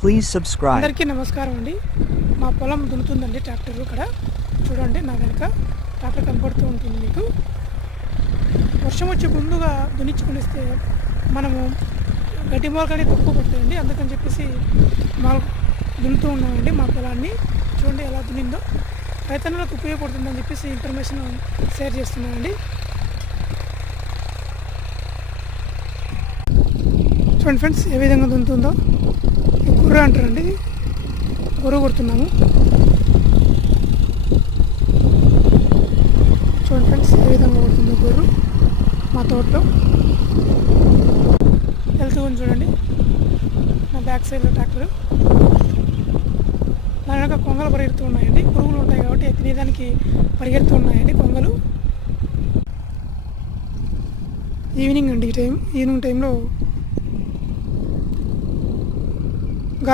Please subscribe. అందరికీ నమస్కారం అండి. మా పొలం దున్నుతుందండి ట్రాక్టర్. ఇక్కడ చూడండి, నా వెనక ట్రాక్టర్ కనపడుతూ ఉంటుంది మీకు. వర్షం వచ్చి ముందుగా దున్నించుకునిస్తే మనము గడ్డి మొలకని తక్కువ పడుతుందండి. అందుకని చెప్పేసి దున్నుతూ ఉన్నామండి మా పొలాన్ని. చూడండి ఎలా దున్నిందో. రైతన్నలకు ఉపయోగపడుతుందని చెప్పేసి ఇన్ఫర్మేషన్ షేర్ చేస్తున్నానండి. చూడండి ఫ్రెండ్స్, ఏ విధంగా దున్నుతుందో. గుర్ర అంటారండి, గొర్ర కొడుతున్నాము. చూడండి ఫ్రెండ్స్, ఏ విధంగా కొడుతుందో గొర్రు మా తోటలో వెళ్తూ ఉంది. చూడండి నా బ్యాక్ సైడ్లో ట్రాక్టర్. నా వెనక కొంగలు పరిగెడుతూ ఉన్నాయండి. పురుగులు ఉంటాయి కాబట్టి తినేదానికి పరిగెడుతూ ఉన్నాయండి కొంగలు. ఈవినింగ్ అండి, ఈవినింగ్ టైంలో